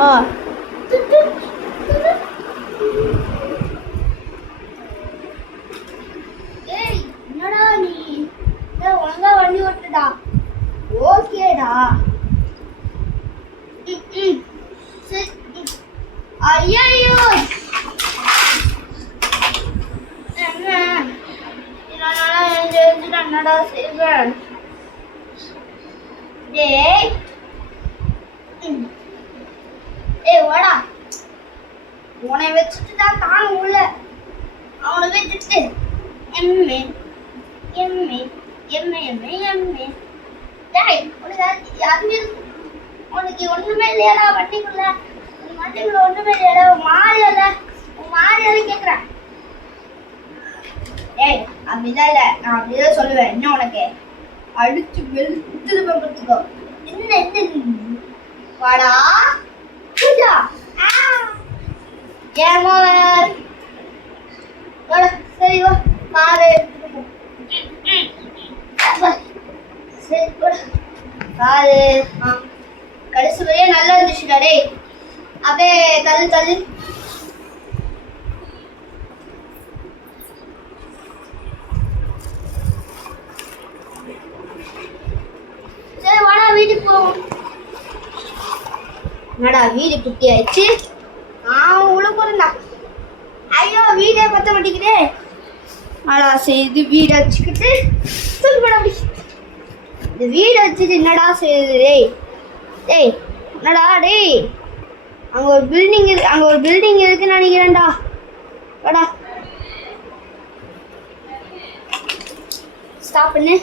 ஆ ஏய் என்னடா நீ ஒழுங்கா வண்டி ஓட்டுடா. ஓகேடா. ஐயோ என்ன என்னடா செய்வேன்? டேய் வாடா. உன்னை வச்சுட்டு தான் காணும் உள்ள. அவனை வச்சுட்டு எம்மே எம்மே எம்மே எம்மே எம்மே. டேய் உனக்கு ஒண்ணுமே இல்லையாடா வண்டிக்குள்ள? வண்டிக்குள்ள ஒண்ணுமே இல்லையாடா? மாறியல கேக்குறேன். ஏய் அப்படிதான் இல்ல, நான் அப்படிதான் சொல்லுவேன். என்ன உனக்கு அடிச்சு வெளுத்துருப்பேன் பார்த்துக்கோ. என்ன வாடா பூஜா. ஏமா சரி வா காரை எடுத்துட்டு சரி கூட காரு. கடைசி வரையே நல்லா இருந்துச்சுடா. டேய் அப்படியே தள்ளு. சரி வாடா வீட்டுக்கு போவோம். என்னடா வீடு குட்டி ஆயிடுச்சு. உள்ள போறேன்டா. ஐயோ வீடே பத்த மாட்டேங்குதே. ஆடா செய்து வீடு வச்சுக்கிட்டு சொல்லுடா. இந்த வீடு வச்சுட்டு என்னடா செய்யுது? டேய் என்னடா டேய், அங்க ஒரு பில்டிங் இருக்குன்னு நினைக்கிறேன்டா. வாடா ஸ்டாப் பண்ணு.